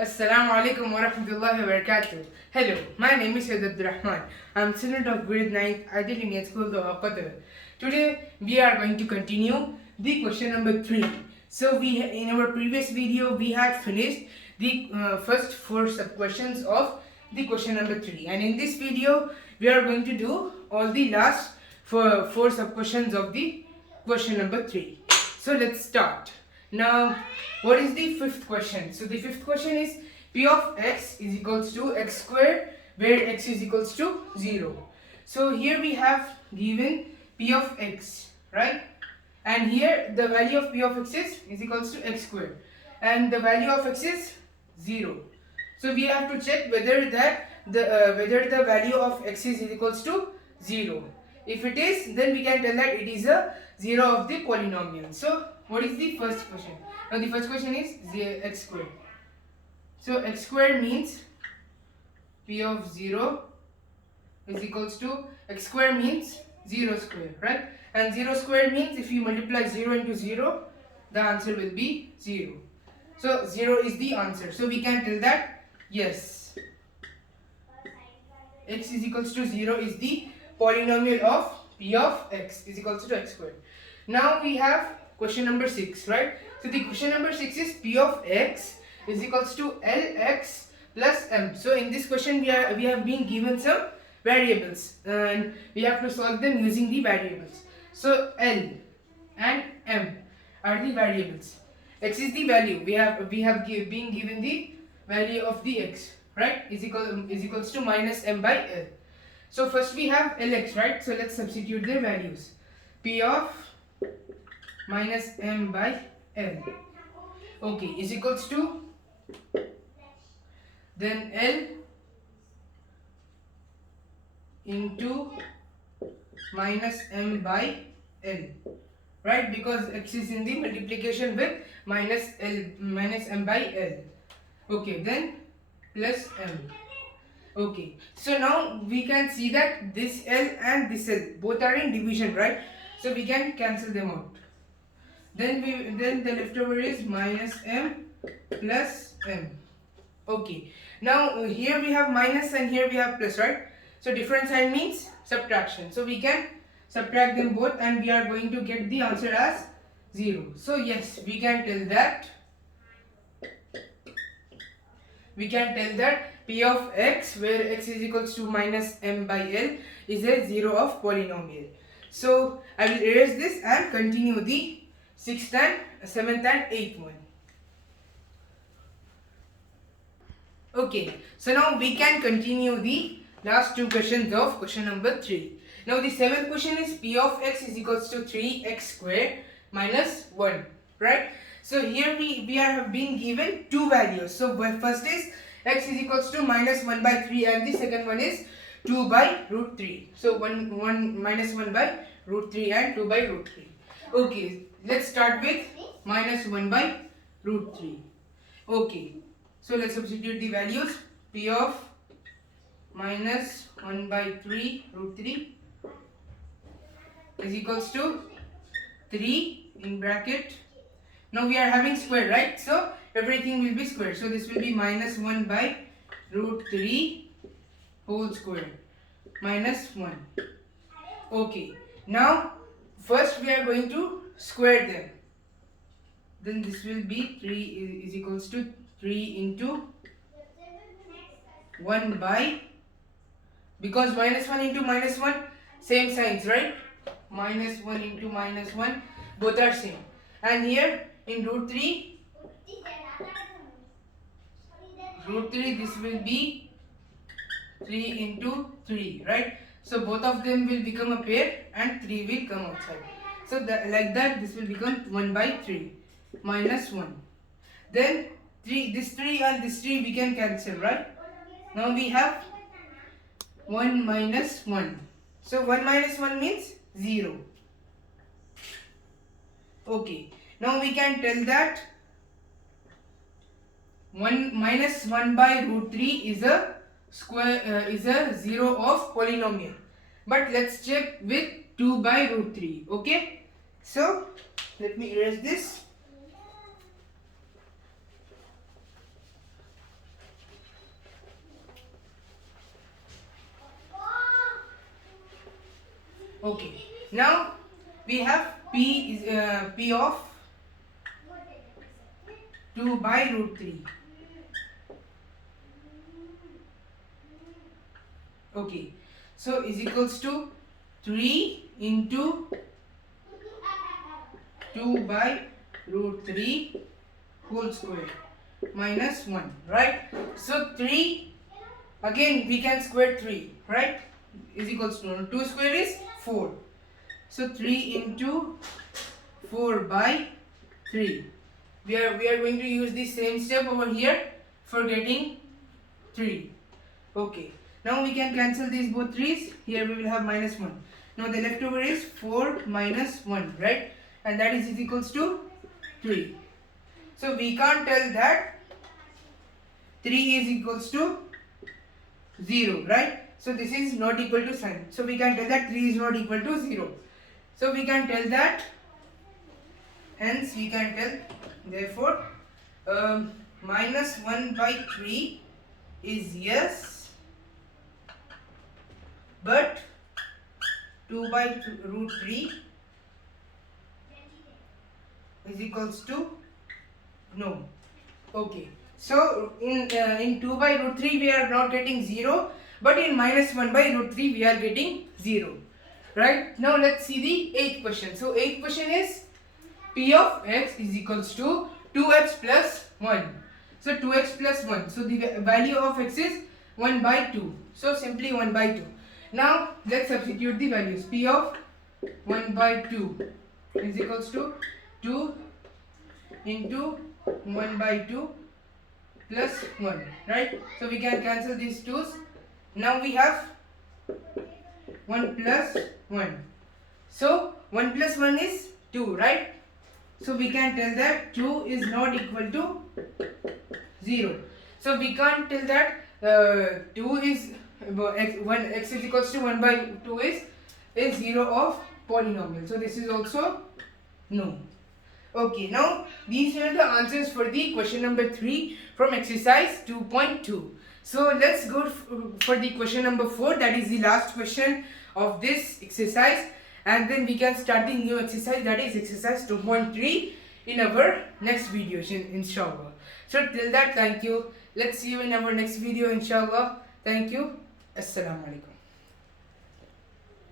Assalamu alaikum wa rahmatullahi wa barakatuh. Hello, my name is Sayyid Abdurrahman. I am student of grade 9 Ideal Indian School, Doha, Qatar. Today we are going to continue the question number 3. So in our previous video we had finished the first 4 sub questions of the question number 3, and in this video we are going to do all the last 4 sub questions of the question number 3. So let's start. Now, what is the fifth question? So the fifth question is p of x is equals to x square, where x is equals to 0. So here we have given p of x, right? And here the value of p of x is equals to x square, and the value of x is 0. So we have to check whether the value of x is equals to 0. If it is, then we can tell that it is a 0 of the polynomial. So what is the first question? Now the first question is x square. So x square means p of 0 is equals to x square means 0 square, right? And 0 square means if you multiply 0 into 0, the answer will be 0. So 0 is the answer. So we can tell that yes, x is equals to 0 is the polynomial of p of x is equals to x square. Now we have question number 6, right? So the question number 6 is p of x is equals to lx plus m. So in this question we have been given some variables and we have to solve them using the variables. So l and m are the variables. X is the value. We have been given the value of the x, right? Is equals to minus m by l. So first we have lx, right? So let's substitute their values. P of minus m by l, okay, is equals to then l into minus m by l, right? Because x is in the multiplication with minus m by l. Okay, then plus m. Okay, so now we can see that this l and this l both are in division, right? So we can cancel them out. Then the leftover is minus m plus m. Okay, now here we have minus and here we have plus, right? So different sign means subtraction. So we can subtract them both and we are going to get the answer as 0. So yes, we can tell that p of x, where x is equals to minus m by l, is a 0 of polynomial. So I will erase this and continue the 6th and 7th and 8th one. Okay, so now we can continue the last 2 questions of question number 3. Now the 7th question is p of x is equals to 3x square minus 1, right? So here we have been given 2 values. So first is x is equals to minus 1 by 3 and the second one is 2 by root 3. So 1 minus 1 by root 3 and 2 by root 3. Okay, let's start with minus 1 by root 3. Okay, so let's substitute the values. P of minus 1 by 3 root 3 is equals to 3 in bracket. Now we are having square, right? So everything will be square. So this will be minus 1 by root 3 whole square minus 1. Okay, now first we are going to square them. Then this will be 3 is equals to 3 into 1 by, because minus 1 into minus 1 same signs, right? Minus 1 into minus 1 both are same. And here in root 3 this will be 3 into 3, right? So both of them will become a pair and 3 will come outside. So like that this will become 1 by 3 minus 1. Then this 3 and this 3 we can cancel, right? Now we have 1 minus 1. So 1 minus 1 means 0. Okay, now we can tell that 1 minus 1 by root 3 is a square is a 0 of polynomial. But let's check with 2 by root 3. Okay, so let me erase this. Okay, now we have p is p of 2 by root 3. Okay, so is equals to 3 into 2 by root 3 whole square minus 1, right? So 3, again we can square 3, right? Is equals to 2 square is 4. So 3 into 4 by 3. We are going to use the same step over here for getting 3. Okay. Now we can cancel these both 3's. Here we will have minus 1. Now the leftover is 4 minus 1, right? And that is equals to 3. So we can't tell that 3 is equals to 0, right? So this is not equal to sign. So we can tell that 3 is not equal to 0. So we can tell that, hence we can tell, therefore minus 1 by 3 is yes, but 2 by root 3 is equals to no. Okay, so in 2 by root 3 we are not getting 0, but in minus 1 by root 3 we are getting 0, right? Now let's see the 8th question. So 8th question is p of x is equals to 2x plus 1. So 2x plus 1. So the value of x is 1 by 2. So simply 1 by 2. Now let's substitute the values. P of 1 by 2 is equals to 2 into 1 by 2 plus 1, right? So we can cancel these 2's. Now we have 1 plus 1. So 1 plus 1 is 2, right? So we can tell that 2 is not equal to 0. So we can't tell that 2 is x is equals to 1 by 2 is 0 of polynomial. So this is also no. Okay, now these are the answers for the question number 3 from exercise 2.2. So let's go for the question number 4, that is the last question of this exercise, and then we can start the new exercise, that is exercise 2.3 in our next video, inshallah. So till that, thank you. Let's see you in our next video, inshallah. Thank you. Assalamu alaikum.